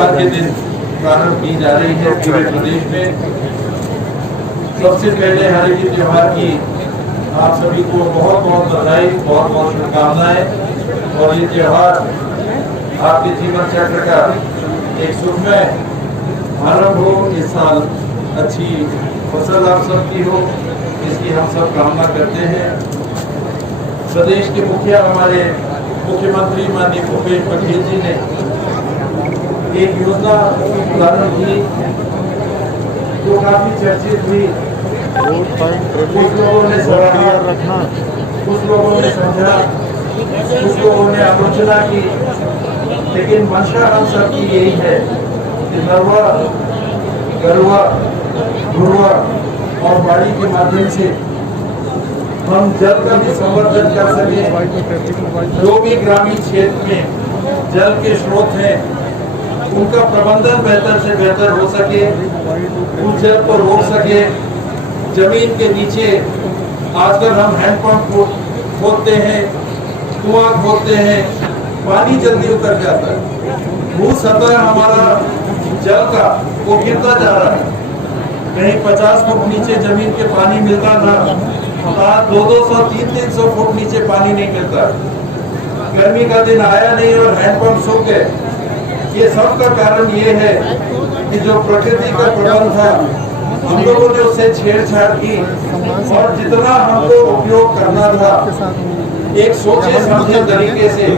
त्योहार के दिन प्रारंभ की जा रही है पूरे प्रदेश में। सबसे पहले हरेली त्योहार की आप सभी को बहुत बहुत बधाई, बहुत बहुत शुभकामनाएं। और ये त्योहार आपके जीवन चक्र का एक सुखमय आरंभ हो, इस साल अच्छी फसल आप सबकी हो, इसकी हम सब कामना करते हैं। प्रदेश के मुखिया हमारे मुख्यमंत्री माननीय भूपेश बघेल जी ने एक योजना प्रारंभ की जो काफी चर्चित हुई। कुछ लोगों ने सराहा, कुछ लोगों ने समझा, कुछ लोगों ने आलोचना की, लेकिन मंशा हम सबकी यही है कि नरवा, गरुआ, घुरवा और बाड़ी के माध्यम से हम जल का भी संवर्धन कर सके। जो भी ग्रामीण क्षेत्र में जल के स्रोत हैं उनका प्रबंधन बेहतर से बेहतर हो सके, उस जल को रोक सके। जमीन के नीचे आजकल हम हैंडपंप खोदते हैं, कुआं खोदते हैं, पानी जल्दी उतर जाता है। भू सतह हमारा जल का वो गिरता जा रहा है। कहीं 50 फुट नीचे जमीन के पानी मिलता था, 200, 300 फुट नीचे पानी नहीं मिलता। गर्मी का दिन आया नहीं और हैंडपंप सूख गए। ये सब का कारण ये है कि जो प्रकृति का प्रबंध था हम लोगों ने उससे छेड़छाड़ की, और जितना हमको उपयोग करना था एक सोचे समझे तरीके से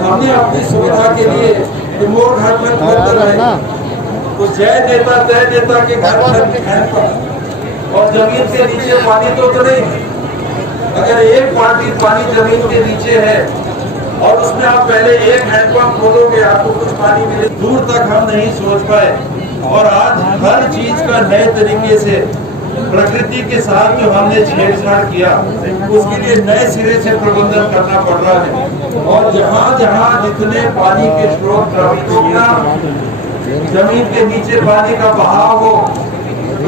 हमने अपनी सुविधा के लिए रिमोट घर में खोदते रहे। तो जय देता तय देता के घर हैंडपंप, और जमीन के नीचे पानी तो नहीं। अगर एक बाल्टी पानी जमीन के नीचे है और उसमें आप पहले एक हैंडपंप खोलोगे आपको कुछ पानी मिले, दूर तक हम नहीं सोच पाए। और आज हर चीज का नए तरीके से प्रकृति के साथ जो हमने छेड़छाड़ किया उसके लिए नए सिरे से प्रबंधन करना पड़ रहा है। और जहाँ जहाँ जितने पानी के स्रोत जमीन के नीचे पानी का बहाव हो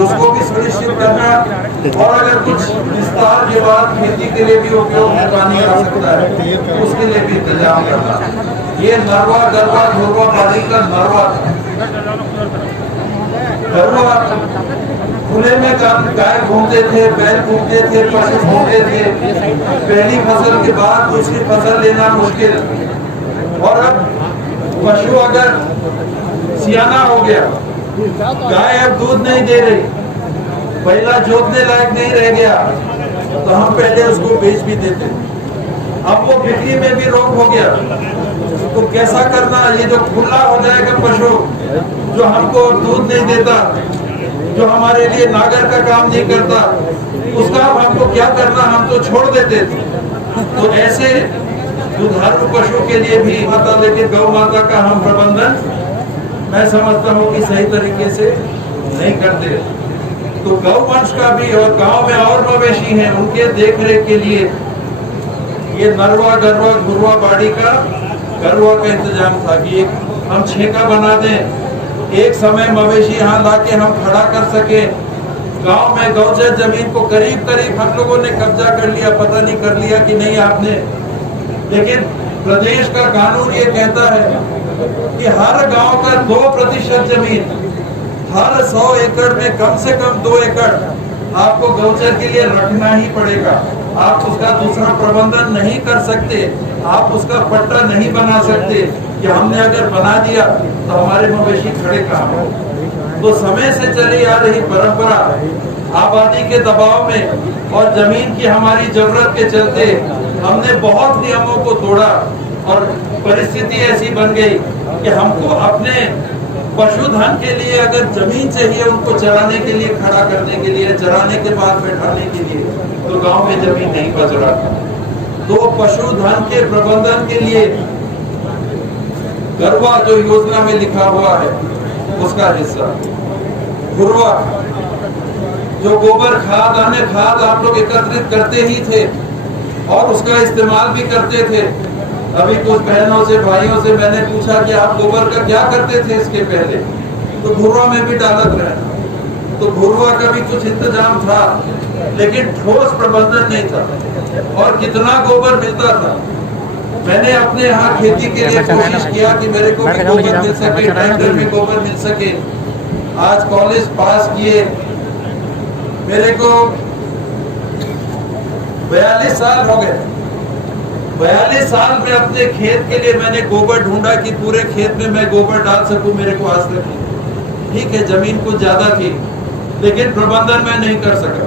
उसको भी सुनिश्चित करना, और अगर कुछ विस्तार के बाद खेती के लिए भी उपयोग में पानी आ सकता है उसके लिए भी इंतजाम करना। ये नरवा, गरवा, घुरवा बाड़ी का नरवा गरवा खुले में गाय घूमते थे, बैल घूमते थे, पशु घूमते थे। पहली फसल के बाद दूसरी फसल लेना मुश्किल। और अब पशु अगर सियाना हो गया, गाय अब दूध नहीं दे रही, पहला जोतने लायक नहीं रह गया, तो हम पहले उसको बेच भी देते। अब वो बिक्री में भी रोक हो गया, तो कैसा करना? ये जो खुला हो जाएगा पशु जो हमको दूध नहीं देता, जो हमारे लिए नागर का काम नहीं करता, उसका हमको क्या करना? हम तो छोड़ देते थे। तो ऐसे दुधारू पशु के लिए भी माता, लेकिन गौ माता का हम प्रबंधन मैं समझता हूँ कि सही तरीके से नहीं करते। तो गौ वंश का भी, और गांव में और मवेशी हैं उनके देखरेख के लिए ये नरवा, गरवा, घुरवा बाड़ी का गरुआ का इंतजाम था कि एक हम छेका बना दें, एक समय मवेशी यहाँ लाके हम खड़ा कर सके। गांव में गौचर जमीन को करीब करीब हम लोगों ने कब्जा कर लिया, पता नहीं कर लिया कि नहीं आपने, लेकिन प्रदेश का कानून ये कहता है कि हर गांव का 2% जमीन, हर 100 एकड़ में कम से कम 2 एकड़ आपको गौचर के लिए रखना ही पड़ेगा। आप उसका दूसरा प्रबंधन नहीं कर सकते, आप उसका पट्टा नहीं बना सकते कि हमने अगर बना दिया तो हमारे मवेशी खड़े कहाँ हो। तो समय से चली आ रही परंपरा आबादी के दबाव में और जमीन की हमारी जरूरत के चलते हमने बहुत नियमों को तोड़ा, और परिस्थिति ऐसी बन गई कि हमको अपने पशुधन के लिए अगर जमीन चाहिए, उनको चराने के लिए, खड़ा करने के लिए, चराने के बाद बैठाने के लिए, तो गांव में जमीन नहीं बच रहा था। तो पशुधन के प्रबंधन के लिए गरवा जो योजना में लिखा हुआ है उसका हिस्सा, घुरवा जो गोबर खाद, अन्य खाद आप लोग एकत्रित करते ही थे और उसका इस्तेमाल भी करते थे। अभी कुछ बहनों से, भाइयों से मैंने पूछा कि आप गोबर का क्या करते थे इसके पहले, तो घुरवा में भी डालत रहे। तो घुरवा का भी कुछ इंतजाम था, लेकिन ठोस प्रबंधन नहीं था। और कितना गोबर मिलता था, मैंने अपने यहाँ खेती के लिए कोशिश किया कि मेरे को भी गोबर मिल सके, ट्रैक्टर में गोबर मिल सके। आज कॉलेज पास किए, मेरे को 42 साल हो गए। 42 साल में अपने खेत के लिए मैंने गोबर ढूंढा कि पूरे खेत में मैं गोबर डाल सकूं, मेरे को आज तक नहीं। ठीक है, जमीन कुछ ज्यादा थी, लेकिन प्रबंधन मैं नहीं कर सका।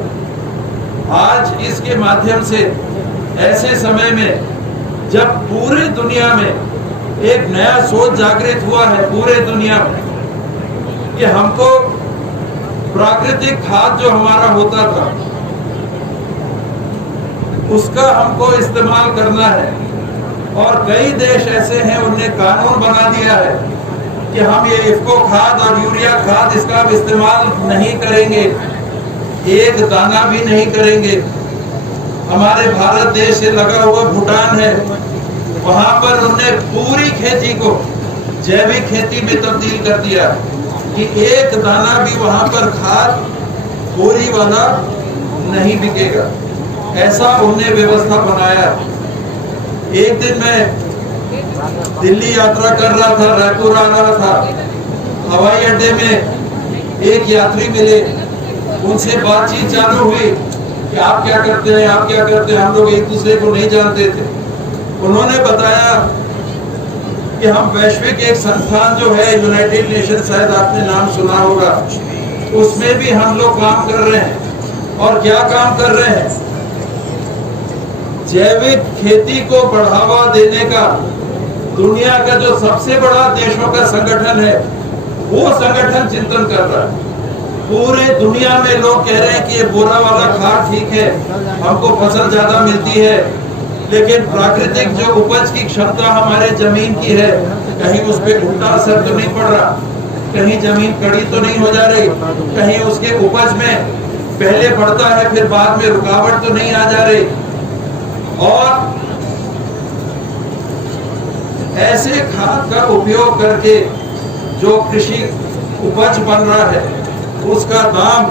आज इसके माध्यम से ऐसे समय में जब पूरी दुनिया में एक नया सोच जागृत हुआ है, पूरे दुनिया में, कि हमको प्राकृतिक खाद जो हमारा होता था उसका हमको इस्तेमाल करना है। और कई देश ऐसे हैं, उन्होंने कानून बना दिया है कि हम ये इफ्को खाद और यूरिया खाद इसका इस्तेमाल नहीं करेंगे, एक दाना भी नहीं करेंगे। हमारे भारत देश से लगा हुआ भूटान है, वहां पर उन्होंने पूरी खेती को जैविक खेती में तब्दील कर दिया कि एक दाना भी वहां पर खाद पूरी वाला नहीं बिकेगा। ऐसा उन्होंने व्यवस्था बनाया। एक दिन मैं दिल्ली यात्रा कर रहा था, रायपुर आ रहा था, हवाई अड्डे में एक यात्री मिले, उनसे बातचीत चालू हुई कि आप क्या करते हैं, आप क्या करते हैं। हम लोग एक दूसरे को नहीं जानते थे। उन्होंने बताया कि हम वैश्विक एक संस्थान जो है यूनाइटेड नेशन, शायद आपने नाम सुना होगा, उसमें भी हम लोग काम कर रहे हैं। और क्या काम कर रहे हैं? जैविक खेती को बढ़ावा देने का दुनिया का जो सबसे बड़ा देशों का संगठन है, वो संगठन चिंतन कर रहा है। पूरे दुनिया में लोग कह रहे हैं कि ये बोरा वाला खाद ठीक है, हमको फसल ज्यादा मिलती है, लेकिन प्राकृतिक जो उपज की क्षमता हमारे जमीन की है, कहीं उस पर उल्टा असर तो नहीं पड़ रहा, कहीं जमीन कड़ी तो नहीं हो जा रही, कहीं उसके उपज में पहले बढ़ता है फिर बाद में रुकावट तो नहीं आ जा रही। और ऐसे खाद का उपयोग करके जो कृषि उपज बन रहा है उसका दाम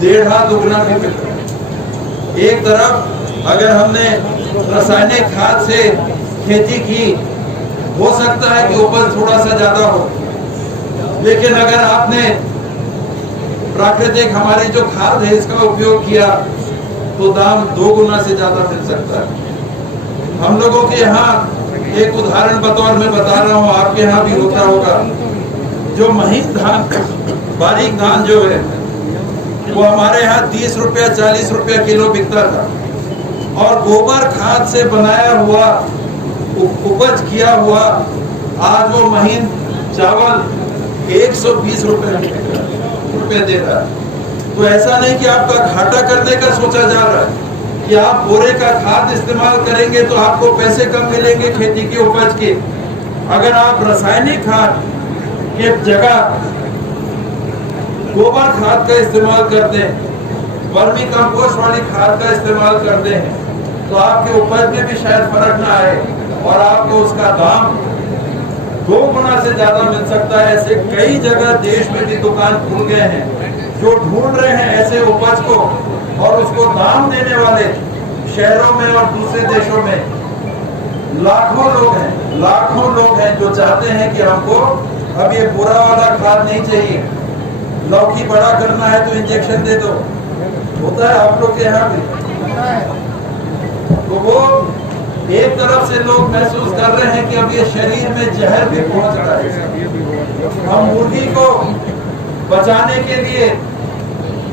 1.5 दुगना भी मिल रहा है। एक तरफ अगर हमने रासायनिक खाद से खेती की, हो सकता है कि उपज थोड़ा सा ज्यादा हो, लेकिन अगर आपने प्राकृतिक हमारी जो खाद है इसका उपयोग किया तो दाम 2 गुना से ज्यादा मिल सकता है। हम लोगों के यहाँ एक उदाहरण बतौर में बता रहा हूँ, आपके यहाँ भी होता होगा, जो महीन धान, बारीक धान जो है वो हमारे यहाँ 30 रुपया 40 रुपया किलो बिकता था, और गोबर खाद से बनाया हुआ उपज किया हुआ आज वो महीन चावल 120 रुपए दे रहा है। तो ऐसा नहीं कि आपका घाटा करने का सोचा जा रहा है कि आप बोरे का खाद इस्तेमाल करेंगे तो आपको पैसे कम मिलेंगे खेती की उपज के। अगर आप रासायनिक खाद के जगह गोबर खाद का इस्तेमाल करते हैं, वर्मी कंपोस्ट वाली खाद का इस्तेमाल करते हैं, तो आपके उपज में भी शायद फर्क ना आए और आपको उसका दाम 2 गुना से ज्यादा मिल सकता है। ऐसे कई जगह देश में भी दुकान खुल गए हैं जो ढूंढ रहे हैं ऐसे उपज को, और उसको दाम देने वाले शहरों में और दूसरे देशों में लाखों लोग हैं जो चाहते हैं कि हमको अब ये बुरा वाला खाद नहीं चाहिए, लौकी बड़ा करना है तो इंजेक्शन दे दो। होता है आप लोग के यहाँ भी। तो वो एक तरफ से लोग महसूस कर रहे हैं कि अब ये शरीर में जहर भी पहुंच रहा है। हम मुर्गी को बचाने के लिए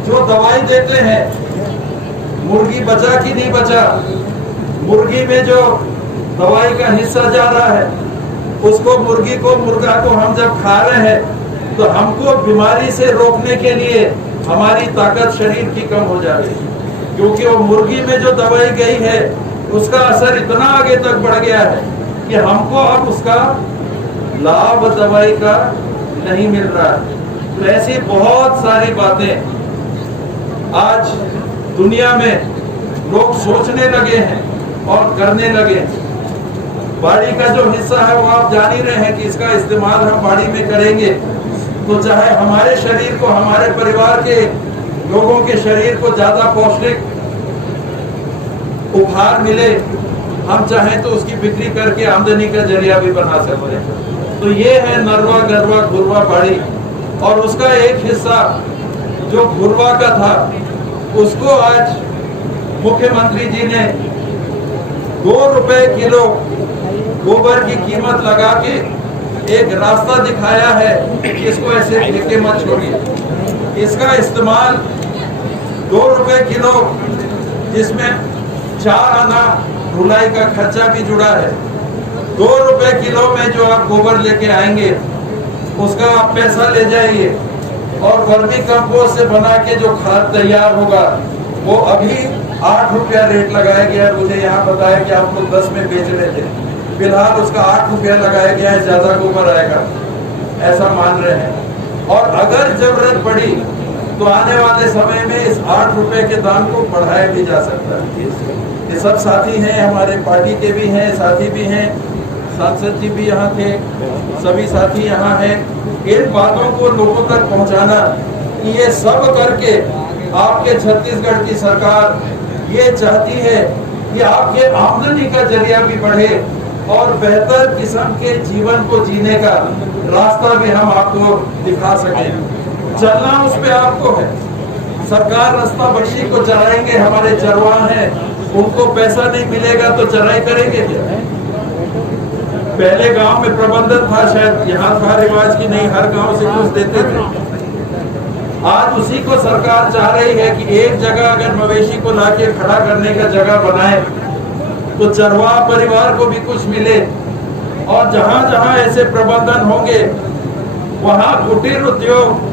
जो दवाई देते हैं, मुर्गी बचा कि नहीं बचा, मुर्गी में जो दवाई का हिस्सा जा रहा है उसको मुर्गा को हम जब खा रहे हैं तो हमको बीमारी से रोकने के लिए हमारी ताकत शरीर की कम हो जा रही है, क्योंकि वो मुर्गी में जो दवाई गई है उसका असर इतना आगे तक बढ़ गया है कि हमको अब उसका लाभ दवाई का नहीं मिल रहा है। तो ऐसी बहुत सारी बातें आज दुनिया में लोग सोचने लगे हैं और करने लगे हैं। बाड़ी का जो हिस्सा है वो आप जान ही रहे हैं कि इसका इस्तेमाल हम बाड़ी में करेंगे तो चाहे हमारे शरीर को, हमारे परिवार के लोगों के शरीर को ज्यादा पौष्टिक उपहार मिले, हम चाहें तो उसकी बिक्री करके आमदनी का जरिया भी बना सकते हैं। तो ये है नरवा गरवा घुरवा बाड़ी, और उसका एक हिस्सा जो घुरवा का था उसको आज मुख्यमंत्री जी ने 2 रुपए किलो गोबर की कीमत लगा के एक रास्ता दिखाया है कि इसको ऐसे लेके मत छोड़िए। इसका इस्तेमाल 2 रुपए किलो, जिसमें 4 आना ढुलाई का खर्चा भी जुड़ा है। 2 रुपए किलो में जो आप गोबर लेके आएंगे उसका आप पैसा ले जाइए, और वर्मी कंपोस्ट से बना के जो खाद तैयार होगा वो अभी 8 रुपया रेट लगाया गया है। मुझे यहाँ बताया कि आप लोग 10 में बेच रहे थे, फिलहाल उसका 8 रुपया लगाया गया है, ज्यादा गोबर आएगा ऐसा मान रहे हैं। और अगर जरूरत पड़ी तो आने वाले समय में इस 8 रुपए के दाम को बढ़ाया भी जा सकता है। ये सब साथी हैं, हमारे पार्टी के भी हैं, साथी भी हैं, सांसद जी भी यहाँ थे, सभी साथी यहाँ हैं। इन बातों को लोगों तक पहुँचाना, ये सब करके आपके छत्तीसगढ़ की सरकार ये चाहती है कि आपके आमदनी का जरिया भी बढ़े और बेहतर किस्म के जीवन को जीने का रास्ता भी हम आपको दिखा सकें। चलना उस पे आपको है। सरकार रास्ता बख्शी को चराएंगे, हमारे चरवाह हैं, उनको पैसा नहीं मिलेगा तो चराई करेंगे क्या? पहले गांव में प्रबंधन था, शायद यहाँ था रिवाज की नहीं, हर गांव से कुछ देते थे। आज उसी को सरकार चाह रही है कि एक जगह अगर मवेशी को लाके खड़ा करने का जगह बनाए तो चरवाह परिवार को भी कुछ मिले, और जहां जहां ऐसे प्रबंधन होंगे वहां कुटीर उद्योग,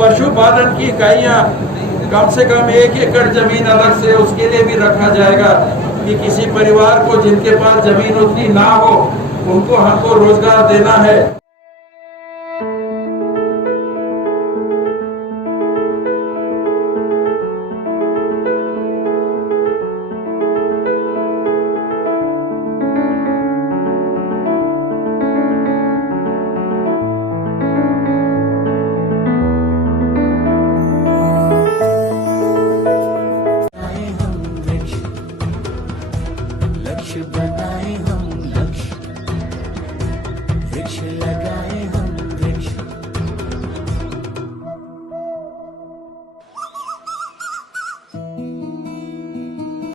पशुपालन की इकाइयां, कम से कम 1 एकड़ जमीन अलग से उसके लिए भी रखा जाएगा कि किसी परिवार को जिनके पास जमीन उतनी ना हो उनको हमको रोजगार देना है।